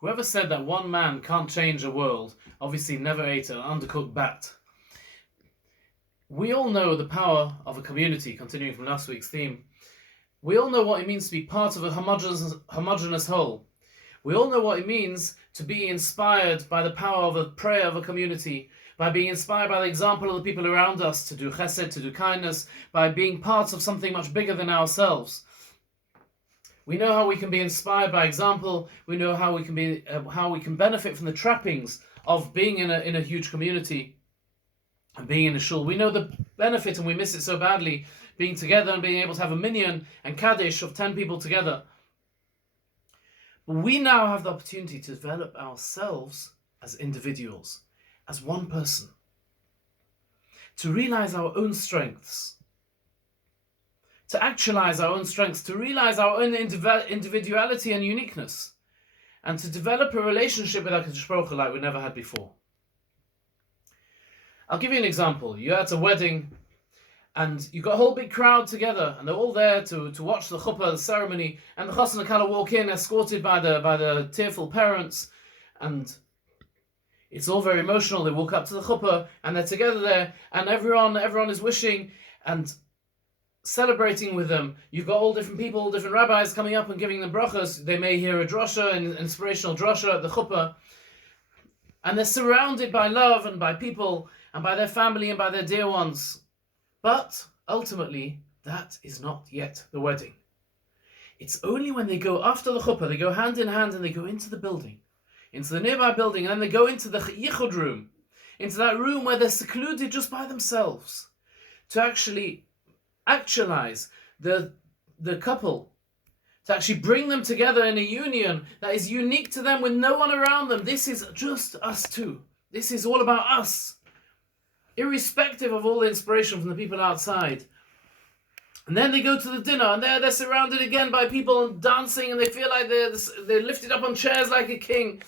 Whoever said that one man can't change a world obviously never ate an undercooked bat. We all know the power of a community, continuing from last week's theme. We all know what it means to be part of a homogeneous whole. We all know what it means to be inspired by the power of a prayer of a community, by being inspired by the example of the people around us, to do chesed, to do kindness, by being part of something much bigger than ourselves. We know how we can be inspired by example. We know how we can benefit from the trappings of being in a huge community and being in a shul. We know the benefit, and we miss it so badly, being together and being able to have a minyan and kaddish of 10 people together. But we now have the opportunity to develop ourselves as individuals, as one person, to realize our own strengths, to actualize our own strengths, to realize our own individuality and uniqueness, and to develop a relationship with HaKadosh Baruch Hu like we never had before. I'll give you an example. You're at a wedding, and you've got a whole big crowd together, and they're all there to watch the chuppah, the ceremony, and the chassan and kala walk in, escorted by the tearful parents, and it's all very emotional. They walk up to the chuppah, and they're together there, and everyone is wishing and celebrating with them. You've got all different people, all different rabbis coming up and giving them brachas. They may hear a drasha, an inspirational drasha at the chuppah, and they're surrounded by love and by people and by their family and by their dear ones. But ultimately, that is not yet the wedding. It's only when they go after the chuppah, they go hand in hand and they go into the building, into the nearby building, and then they go into the yichud room, into that room where they're secluded just by themselves, to actually actualize the couple, to actually bring them together in a union that is unique to them with no one around them. This is just us two. This is all about us, irrespective of all the inspiration from the people outside. And then they go to the dinner, and they're surrounded again by people dancing, and they feel like they're lifted up on chairs like a king.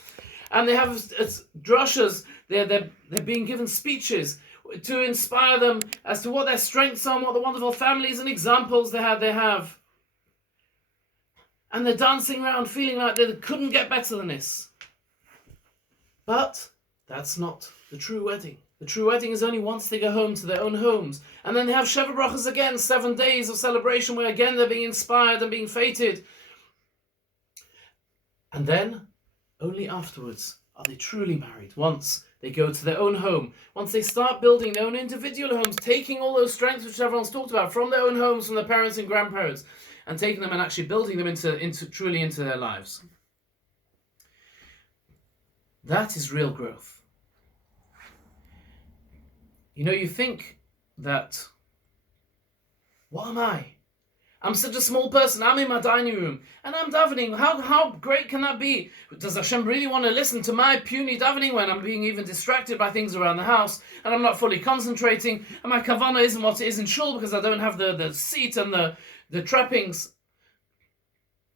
And they have drashas, they're being given speeches to inspire them as to what their strengths are, what the wonderful families and examples they have. And they're dancing around feeling like they couldn't get better than this. But that's not the true wedding. The true wedding is only once they go home to their own homes. And then they have Sheva Brachas again, 7 days of celebration where again they're being inspired and being fated. And then, only afterwards, are they truly married. Once they go to their own home, once they start building their own individual homes, taking all those strengths which everyone's talked about from their own homes, from their parents and grandparents, and taking them and actually building them truly into their lives. That is real growth. You know, you think that, what am I? I'm such a small person. I'm in my dining room and I'm davening. How great can that be? Does Hashem really want to listen to my puny davening when I'm being even distracted by things around the house and I'm not fully concentrating, and my kavanah isn't what it is in shul because I don't have the seat and the trappings?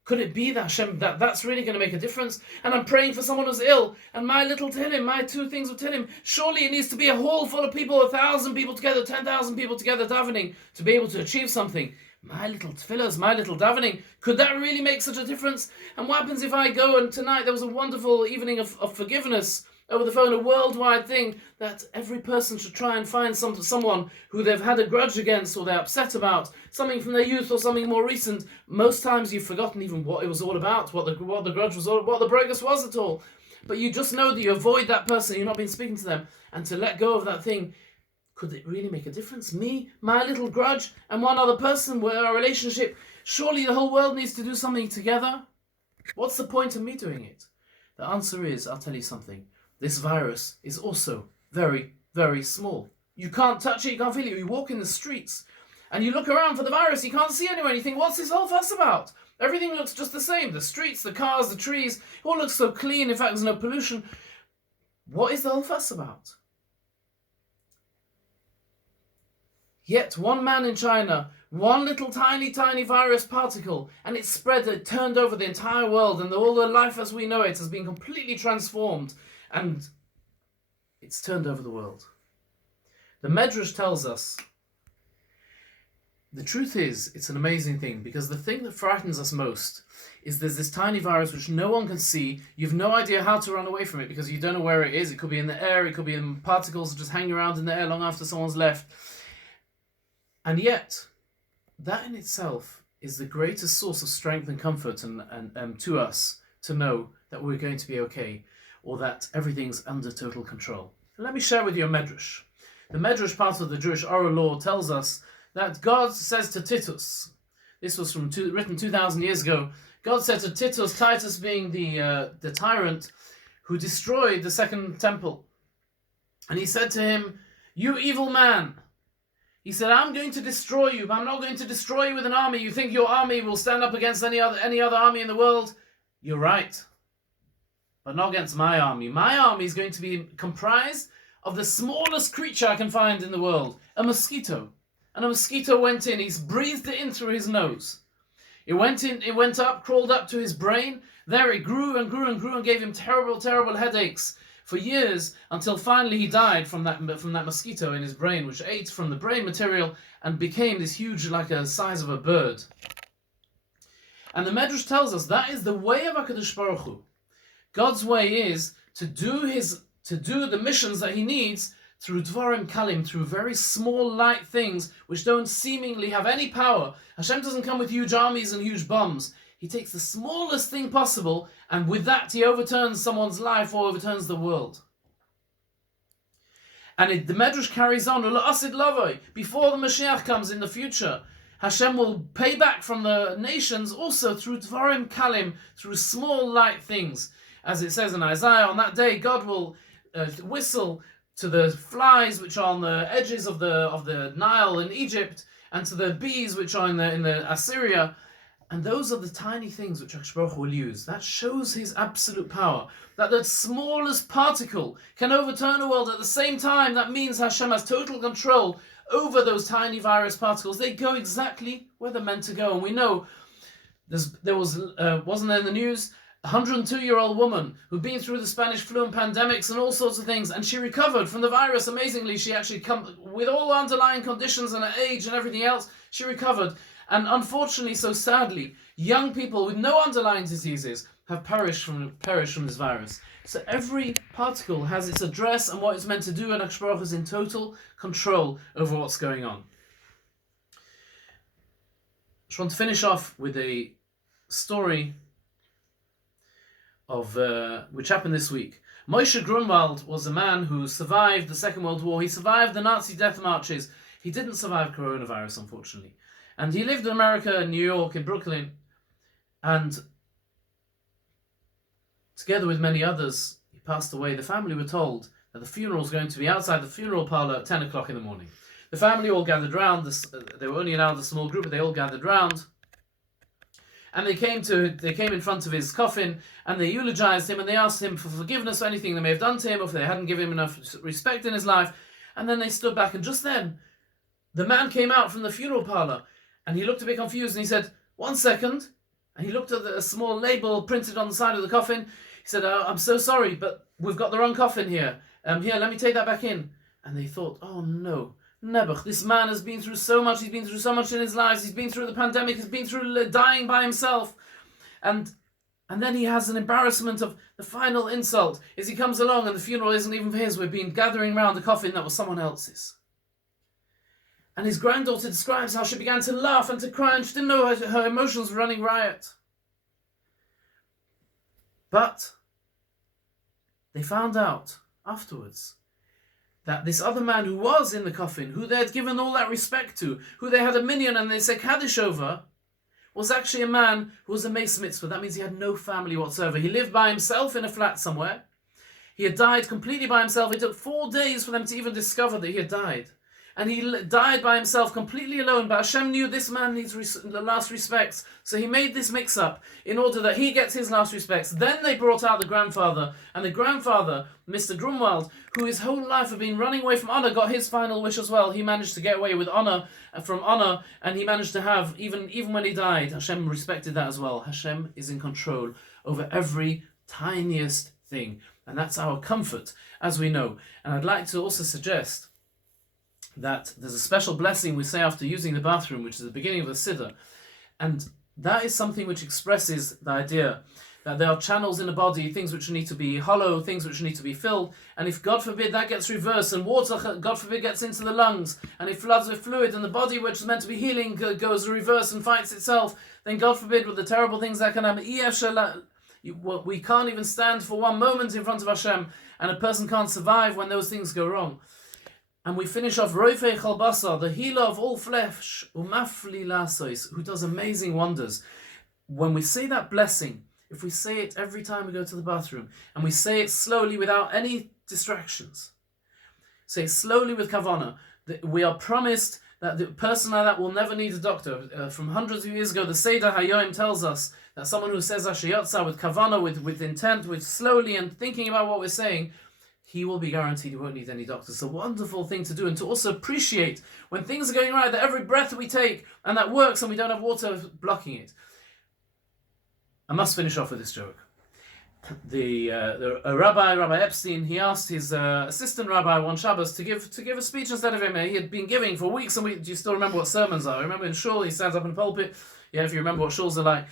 Could it be that Hashem, that's really going to make a difference? And I'm praying for someone who's ill, and my little tehillim, my 2 things of tehillim, surely it needs to be a hall full of people, 1,000 people together, 10,000 people together davening to be able to achieve something. My little tefillahs, my little davening, could that really make such a difference? And what happens if I go, and tonight there was a wonderful evening of forgiveness over the phone, a worldwide thing that every person should try and find someone who they've had a grudge against or they're upset about, something from their youth or something more recent. Most times you've forgotten even what it was all about, what the grudge was all, what the breakus was at all. But you just know that you avoid that person, you've not been speaking to them, and to let go of that thing. Could it really make a difference? Me, my little grudge, and one other person, where our relationship, surely the whole world needs to do something together? What's the point of me doing it? The answer is, I'll tell you something. This virus is also very, very small. You can't touch it, you can't feel it. You walk in the streets and you look around for the virus, you can't see anyone. You think, what's this whole fuss about? Everything looks just the same. The streets, the cars, the trees, it all looks so clean. In fact, there's no pollution. What is the whole fuss about? Yet one man in China, one little tiny virus particle, and it spread, it turned over the entire world, and all the life as we know it has been completely transformed. And it's turned over the world. The Medrash tells us, the truth is, it's an amazing thing, because the thing that frightens us most is there's this tiny virus which no one can see. You've no idea how to run away from it because you don't know where it is. It could be in the air, it could be in particles that just hang around in the air long after someone's left. And yet, that in itself is the greatest source of strength and comfort and to us to know that we're going to be okay, or that everything's under total control. Let me share with you a medrash. The medrash part of the Jewish oral law tells us that God says to Titus, this was written 2,000 years ago, God said to Titus, Titus being the tyrant who destroyed the second temple, and he said to him, "You evil man," he said, "I'm going to destroy you, but I'm not going to destroy you with an army. You think your army will stand up against any other army in the world? You're right, but not against my army. My army is going to be comprised of the smallest creature I can find in the world, a mosquito." And a mosquito went in, he breathed it in through his nose. It went in, it went up, crawled up to his brain. There it grew and grew and grew and gave him terrible, terrible headaches for years, until finally he died from that mosquito in his brain, which ate from the brain material and became this huge, like a size of a bird. And the Medrash tells us that is the way of HaKadosh Baruch Hu. God's way is to do the missions that he needs through Dvarim Kalim, through very small, light things which don't seemingly have any power. Hashem doesn't come with huge armies and huge bombs. He takes the smallest thing possible, and with that he overturns someone's life or overturns the world. And the Medrash carries on, before the Mashiach comes in the future, Hashem will pay back from the nations also through Dvarim Kalim, through small, light things. As it says in Isaiah, on that day God will whistle to the flies which are on the edges of the Nile in Egypt, and to the bees which are in the Assyria, and those are the tiny things which HaKadosh Baruch Hu will use. That shows his absolute power. That the smallest particle can overturn a world at the same time. That means Hashem has total control over those tiny virus particles. They go exactly where they're meant to go, and we know there wasn't there in the news, a 102-year-old woman who'd been through the Spanish flu and pandemics and all sorts of things, and she recovered from the virus. Amazingly, she actually with all underlying conditions and her age and everything else, she recovered. And unfortunately, so sadly, young people with no underlying diseases have perished from this virus. So every particle has its address and what it's meant to do, and HaKadosh Baruch Hu is in total control over what's going on. I just want to finish off with a story of which happened this week. Moshe Grunwald was a man who survived the Second World War. He survived the Nazi death marches. He didn't survive coronavirus, unfortunately. And he lived in America, in New York, in Brooklyn. And together with many others, he passed away. The family were told that the funeral was going to be outside the funeral parlor at 10 o'clock in the morning. The family all gathered round. They were only allowed a small group, but they all gathered round. And they came in front of his coffin, and they eulogized him, and they asked him for forgiveness for anything they may have done to him, or if they hadn't given him enough respect in his life. And then they stood back, and just then, the man came out from the funeral parlor, and he looked a bit confused, and he said, "1 second." And he looked at a small label printed on the side of the coffin. He said, "Oh, I'm so sorry, but we've got the wrong coffin here. Here, let me take that back in." And they thought, "Oh no, Nebuch, this man has been through so much. He's been through so much in his life. He's been through the pandemic. He's been through dying by himself. And then he has an embarrassment of the final insult is he comes along and the funeral isn't even for his. We've been gathering around the coffin that was someone else's." And his granddaughter describes how she began to laugh and to cry, and she didn't know her emotions were running riot. But they found out afterwards that this other man who was in the coffin, who they had given all that respect to, who they had a minyan and they said Kaddish over, was actually a man who was a Meis Mitzvah. That means he had no family whatsoever. He lived by himself in a flat somewhere. He had died completely by himself. It took 4 days for them to even discover that he had died. And he died by himself, completely alone. But Hashem knew this man needs the last respects. So he made this mix-up in order that he gets his last respects. Then they brought out the grandfather. And the grandfather, Mr. Grunwald, who his whole life had been running away from honor, got his final wish as well. He managed to get away with honor, from honor. And he managed to have, even when he died, Hashem respected that as well. Hashem is in control over every tiniest thing. And that's our comfort, as we know. And I'd like to also suggest that there's a special blessing we say after using the bathroom, which is the beginning of the Siddur. And that is something which expresses the idea that there are channels in the body, things which need to be hollow, things which need to be filled, and if, God forbid, that gets reversed, and water, God forbid, gets into the lungs, and it floods with fluid, and the body which is meant to be healing goes reverse and fights itself, then God forbid, with the terrible things that can happen, we can't even stand for one moment in front of Hashem, and a person can't survive when those things go wrong. And we finish off Roifei Chalbasa, the healer of all flesh, Umafli Lasois, who does amazing wonders. When we say that blessing, if we say it every time we go to the bathroom, and we say it slowly without any distractions, say it slowly with kavanah, we are promised that the person like that will never need a doctor. From hundreds of years ago, the Seder Hayoim tells us that someone who says Ashayotza with kavanah, with intent, with slowly and thinking about what we're saying, he will be guaranteed he won't need any doctors. It's a wonderful thing to do, and to also appreciate when things are going right, that every breath that we take, and that works, and we don't have water blocking it. I must finish off with this joke. Rabbi Epstein, he asked his assistant rabbi one Shabbos to give a speech instead of him. He had been giving for weeks, and do you still remember what sermons are? I remember in Shul, he stands up in the pulpit. Yeah, if you remember what Shuls are like.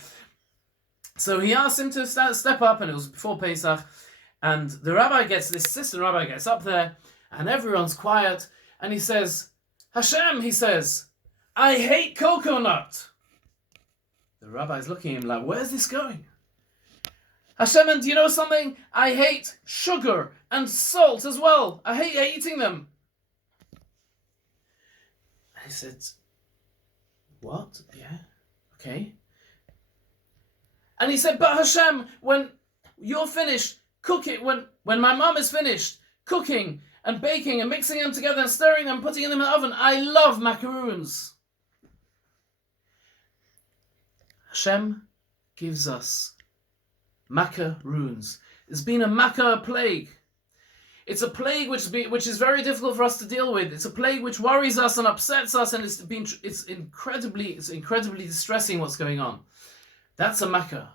So he asked him to step up, and it was before Pesach, and this assistant rabbi gets up there, and everyone's quiet, and he says, Hashem, he says, I hate coconut. The rabbi's looking at him like, where's this going? Hashem, and do you know something? I hate sugar and salt as well. I hate eating them. And he said, what? Yeah, okay. And he said, but Hashem, when you're finished cooking, when my mom is finished cooking and baking and mixing them together and stirring them, putting them in the oven, I love macaroons. Hashem gives us macaroons. There's been a maca plague. It's a plague which is very difficult for us to deal with. It's a plague which worries us and upsets us, and it's incredibly distressing what's going on. That's a maca.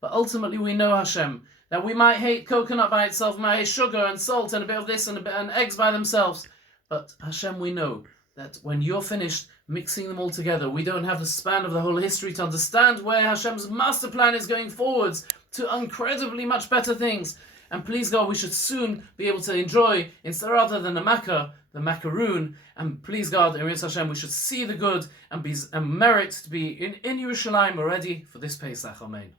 But ultimately we know, Hashem, that we might hate coconut by itself, might hate sugar and salt and a bit of this and eggs by themselves. But Hashem, we know that when you're finished mixing them all together, we don't have the span of the whole history to understand where Hashem's master plan is going forwards to incredibly much better things. And please God, we should soon be able to enjoy, instead rather than the macaroon. And please God, Eretz Hashem, we should see the good and merit to be in Yerushalayim already for this Pesach. Amen.